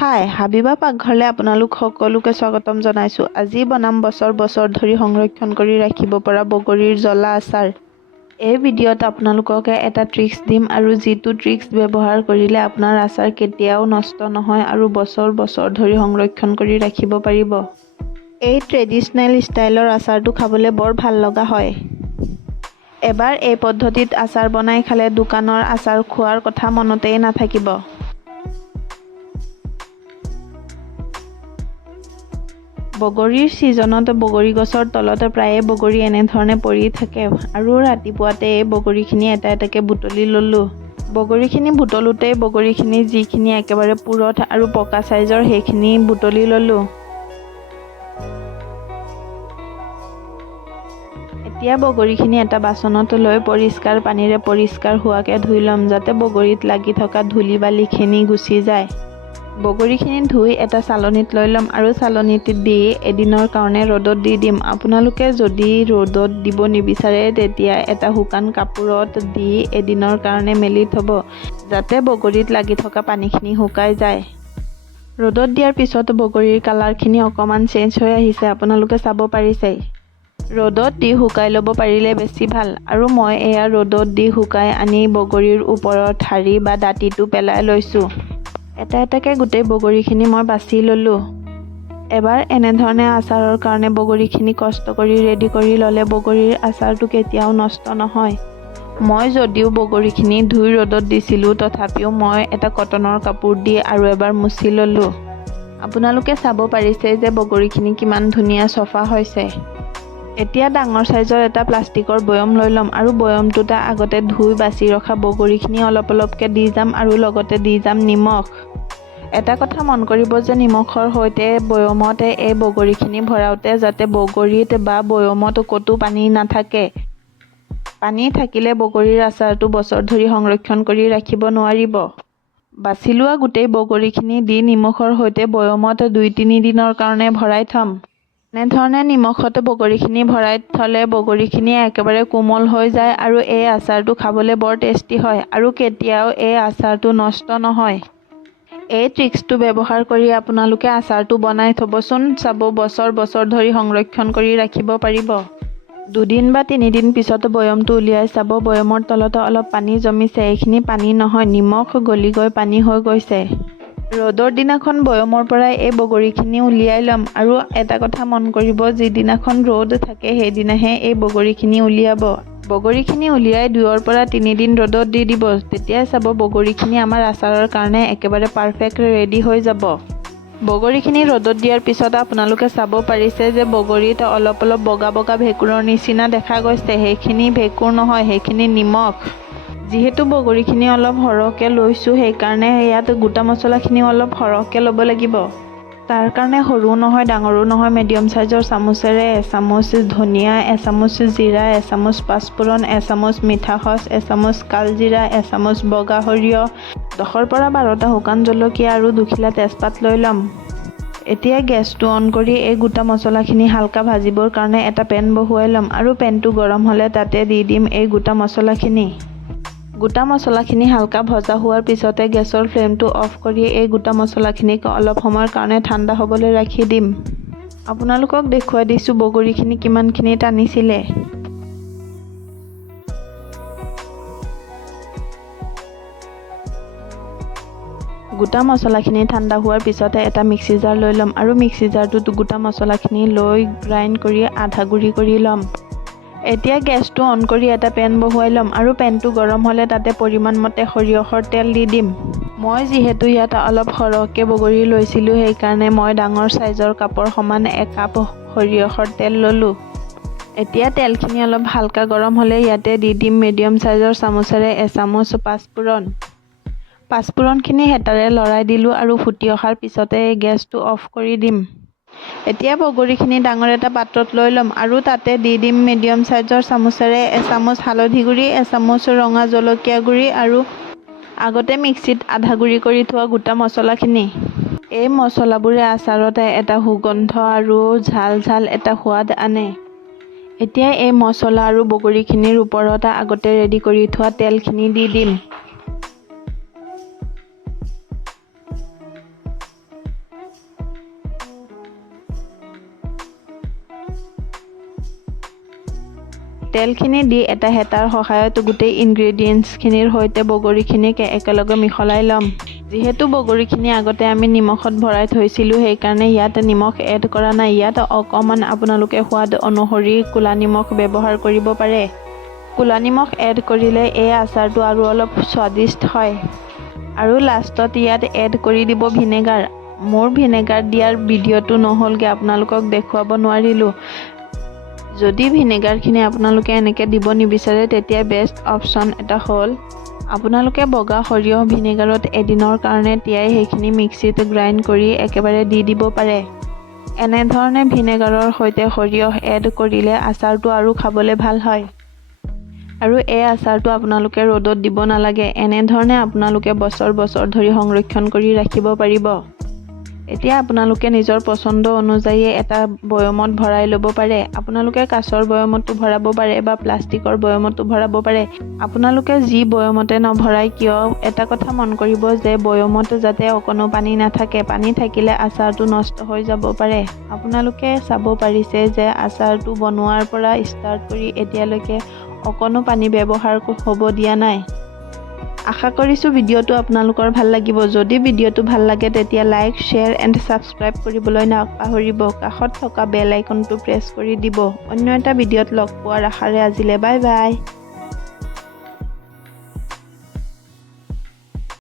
হাই হাবিবা পাকঘৰলৈ আপোনালোক সকলোকে স্বাগতম জনাইছোঁ। আজি বনাম বছৰ বছৰ ধৰি সংৰক্ষণ কৰি ৰাখিব পৰা বগৰীৰ জ্বলা আচাৰ। এই ভিডিঅ'ত আপোনালোকক এটা ট্ৰিক্স দিম আৰু যিটো ট্ৰিক্স ব্যৱহাৰ কৰিলে আপোনাৰ আচাৰ কেতিয়াও নষ্ট নহয় আৰু বছৰ বছৰ ধৰি সংৰক্ষণ কৰি ৰাখিব পাৰিব। এই ট্ৰেডিশ্যনেল ষ্টাইলৰ আচাৰটো খাবলৈ বৰ ভাল লগা হয়। এবাৰ এই পদ্ধতিত আচাৰ বনাই খালে দোকানৰ আচাৰ খোৱাৰ কথা মনতেই নাথাকিব। বগৰীৰ ছিজনত বগৰী গছৰ তলত প্ৰায়ে বগৰী এনেধৰণে পৰি থাকে আৰু ৰাতিপুৱাতে এই বগৰীখিনি এটা এটাকৈ বুটলি ল'লোঁ। বগৰীখিনি বুটলোতেই বগৰীখিনি যিখিনি একেবাৰে পুৰঠ আৰু পকা চাইজৰ সেইখিনি বুটলি ল'লোঁ। এতিয়া বগৰীখিনি এটা বাচনত লৈ পৰিষ্কাৰ পানীৰে পৰিষ্কাৰ হোৱাকৈ ধুই ল'ম, যাতে বগৰীত লাগি থকা ধূলি বালিখিনি গুচি যায়। বগৰীখিনি ধুই এটা চালনীত লৈ ল'ম আৰু চালনীত দি এদিনৰ কাৰণে ৰ'দত দি দিম। আপোনালোকে যদি ৰ'দত দিব নিবিচাৰে তেতিয়া এটা শুকান কাপোৰত দি এদিনৰ কাৰণে মেলি থ'ব, যাতে বগৰীত লাগি থকা পানীখিনি শুকাই যায়। ৰ'দত দিয়াৰ পিছত বগৰীৰ কালাৰখিনি অকণমান চেঞ্জ হৈ আহিছে, আপোনালোকে চাব পাৰিছে। ৰ'দত দি শুকাই ল'ব পাৰিলে বেছি ভাল। আৰু মই এয়া ৰ'দত দি শুকাই আনি বগৰীৰ ওপৰৰ ঠাৰি বা দাঁতিটো পেলাই লৈছোঁ। এটা এটাকৈ গোটেই বগৰীখিনি মই বাছি ল'লোঁ। এবাৰ এনেধৰণে আচাৰৰ কাৰণে বগৰীখিনি কষ্ট কৰি ৰেডি কৰি ল'লে বগৰীৰ আচাৰটো কেতিয়াও নষ্ট নহয়। মই যদিও বগৰীখিনি ধুই ৰ'দত দিছিলোঁ, তথাপিও মই এটা কটনৰ কাপোৰ দি আৰু এবাৰ মুচি ল'লোঁ। আপোনালোকে চাব পাৰিছে যে বগৰীখিনি কিমান ধুনীয়া চফা হৈছে। এতিয়া ডাঙৰ চাইজৰ এটা প্লাষ্টিকৰ বৈয়াম লৈ ল'ম আৰু বৈয়ামটোতে আগতে ধুই বাছি ৰখা বগৰীখিনি অলপ অলপকৈ দি যাম আৰু লগতে দি যাম নিমখ। এটা কথা মন কৰিব যে নিমখৰ সৈতে বৈয়ামতে এই বগৰীখিনি ভৰাওঁতে যাতে বগৰীত বা বৈয়ামত ক'তো পানী নাথাকে। পানী থাকিলে বগৰীৰ আচাৰটো বছৰ ধৰি সংৰক্ষণ কৰি ৰাখিব নোৱাৰিব। বাছি লোৱা গোটেই বগৰীখিনি দি নিমখৰ সৈতে বৈয়ামত 2-3 দিনৰ কাৰণে ভৰাই থ'ম। এনেধৰণে নিমখত বগৰীখিনি ভৰাই থ'লে বগৰীখিনি একেবাৰে কোমল হৈ যায় আৰু এই আচাৰটো খাবলৈ বৰ টেষ্টি হয় আৰু কেতিয়াও এই আচাৰটো নষ্ট নহয়। এই ট্ৰিক্সটো ব্যৱহাৰ কৰি আপোনালোকে আচাৰটো বনাই থ'বচোন, চাব বছৰ বছৰ ধৰি সংৰক্ষণ কৰি ৰাখিব পাৰিব। 2 দিন বা 3 দিন পিছত বৈয়ামটো উলিয়াই চাব, বৈয়ামৰ তলতে অলপ পানী জমিছে। এইখিনি পানী নহয়, নিমখ গলি গৈ পানী হৈ গৈছে। ৰ'দৰ দিনাখন বৈয়ামৰ পৰা এই বগৰীখিনি উলিয়াই ল'ম আৰু এটা কথা মন কৰিব, যিদিনাখন ৰ'দ থাকে সেইদিনাহে এই বগৰীখিনি উলিয়াব। বগৰীখিনি উলিয়াই 2 পৰা 3 দিন ৰ'দত দি দিব, তেতিয়াই চাব বগৰীখিনি আমাৰ আচাৰৰ কাৰণে একেবাৰে পাৰফেক্ট ৰেডি হৈ যাব। বগৰীখিনি ৰ'দত দিয়াৰ পিছত আপোনালোকে চাব পাৰিছে যে বগৰীত অলপ অলপ বগা বগা ভেঁকুৰৰ নিচিনা দেখা গৈছে। সেইখিনি ভেঁকুৰ নহয়, সেইখিনি নিমখ। যিহেতু বগৰীখিনি অলপ সৰহকৈ লৈছোঁ, সেইকাৰণে ইয়াত গোটা মছলাখিনিও অলপ সৰহকৈ ল'ব লাগিব। তাৰ কাৰণে সৰু নহয় ডাঙৰো নহয় মিডিয়াম চাইজৰ চামুচেৰে এচামুচ ধনিয়া, এচামুচ জিৰা, এচামুচ পাঁচফোৰণ, এচামুচ মিঠা সচ, এচামুচ কালজিৰা, এচামুচ বগা সৰিয়হ, 10 পৰা 12টা শুকান জলকীয়া আৰু 2 খিলা তেজপাত লৈ ল'ম। এতিয়া গেছটো অন কৰি এই গোটা মছলাখিনি হালকা ভাজিবৰ কাৰণে এটা পেন বহুৱাই ল'ম আৰু পেনটো গৰম হ'লে তাতে দি দিম এই গোটা মছলাখিনি। গোটা মছলাখিনি হালকা ভজা হোৱাৰ পিছতে গেছৰ ফ্লেমটো অফ কৰি এই গোটা মছলাখিনিক অলপ সময়ৰ কাৰণে ঠাণ্ডা হ'বলৈ ৰাখি দিম। আপোনালোকক দেখুৱাই দিছোঁ বগৰীখিনি কিমানখিনি টানিছিলে। গোটা মছলাখিনি ঠাণ্ডা হোৱাৰ পিছতে এটা মিক্সি জাৰ লৈ ল'ম আৰু মিক্সি জাৰটোত গোটা মছলাখিনি লৈ গ্ৰাইণ্ড কৰি আধা গুড়ি কৰি ল'ম। এতিয়া গেছটো অন কৰি এটা পেন বহুৱাই ল'ম আৰু পেনটো গৰম হ'লে তাতে পৰিমাণ মতে সৰিয়হৰ তেল দি দিম। মই যিহেতু ইয়াত অলপ সৰহকৈ বগৰী লৈছিলোঁ, সেইকাৰণে মই ডাঙৰ চাইজৰ কাপৰ সমান 1 কাপ সৰিয়হৰ তেল ল'লোঁ। এতিয়া তেলখিনি অলপ হালকা গৰম হ'লে ইয়াতে দি দিম মিডিয়াম চাইজৰ চামুচেৰে এচামুচ পাঁচফোৰণ। পাঁচফোৰণখিনি হেতাৰে লৰাই দিলোঁ আৰু ফুটি অহাৰ পিছতে গেছটো অফ কৰি দিম। এতিয়া বগৰীখিনি ডাঙৰ এটা পাত্ৰত লৈ ল'ম আৰু তাতে দি দিম মিডিয়াম চাইজৰ চামুচেৰে এচামুচ হালধি গুড়ি, এচামুচ ৰঙা জলকীয়া গুড়ি আৰু আগতে মিক্সিত আধা গুড়ি কৰি থোৱা গোটা মছলাখিনি। এই মছলাবোৰে আচাৰত এটা সুগন্ধ আৰু ঝাল ঝাল এটা সোৱাদ আনে। এতিয়া এই মছলা আৰু বগৰীখিনিৰ ওপৰত আগতে ৰেডি কৰি থোৱা তেলখিনি দি দিম। তেলখিনি দি এটা হেতাৰ সহায়ত গোটেই ইনগ্ৰেডিয়েণ্টছখিনিৰ সৈতে বগৰীখিনিক একেলগে মিহলাই ল'ম। যিহেতু বগৰীখিনি আগতে আমি নিমখত ভৰাই থৈছিলোঁ, সেইকাৰণে ইয়াত নিমখ এড কৰা নাই। ইয়াত অকণমান আপোনালোকে সোৱাদ অনুসৰি ক'লা নিমখ ব্যৱহাৰ কৰিব পাৰে। ক'লা নিমখ এড কৰিলে এই আচাৰটো আৰু অলপ স্বাদিষ্ট হয়। আৰু লাষ্টত ইয়াত এড কৰি দিব ভিনেগাৰ। মোৰ ভিনেগাৰ দিয়াৰ ভিডিঅ'টো নহ'লগৈ, আপোনালোকক দেখুৱাব নোৱাৰিলোঁ। যদি ভিনেগাৰখিনি আপোনালোকে এনেকৈ দিব নিবিচাৰে, তেতিয়া বেষ্ট অপশ্যন এটা হ'ল আপোনালোকে বগা সৰিয়হ ভিনেগাৰত এদিনৰ কাৰণে তিয়াই সেইখিনি মিক্সিত গ্ৰাইণ্ড কৰি একেবাৰে দি দিব পাৰে। এনেধৰণে ভিনেগাৰৰ সৈতে সৰিয়হ এড কৰিলে আচাৰটো আৰু খাবলৈ ভাল হয়। আৰু এই আচাৰটো আপোনালোকে ৰ'দত দিব নালাগে। এনেধৰণে আপোনালোকে বছৰ বছৰ ধৰি সংৰক্ষণ কৰি ৰাখিব পাৰিব। এতিয়া আপোনালোকে নিজৰ পচন্দ অনুযায়ী এটা বৈয়ামত ভৰাই ল'ব পাৰে। আপোনালোকে কাঁচৰ বৈয়ামতো ভৰাব পাৰে বা প্লাষ্টিকৰ বৈয়ামতো ভৰাব পাৰে। আপোনালোকে যি বৈয়ামতে নভৰাই কিয়, এটা কথা মন কৰিব যে বৈয়ামত যাতে অকণো পানী নাথাকে। পানী থাকিলে আচাৰটো নষ্ট হৈ যাব পাৰে। আপোনালোকে চাব পাৰিছে যে আচাৰটো বনোৱাৰ পৰা ষ্টাৰ্ট কৰি এতিয়ালৈকে অকণো পানী ব্যৱহাৰ হ'ব দিয়া নাই। আশা কৰিছোঁ ভিডিঅ'টো আপোনালোকৰ ভাল লাগিব। যদি ভিডিঅ'টো ভাল লাগে তেতিয়া লাইক, শ্বেয়াৰ এণ্ড ছাবস্ক্ৰাইব কৰিবলৈ নাপাহৰিব। কাষত থকা বেল আইকনটো প্ৰেছ কৰি দিব। অন্য এটা ভিডিঅ'ত লগ পোৱাৰ আশাৰে আজিলৈ বাই বাই।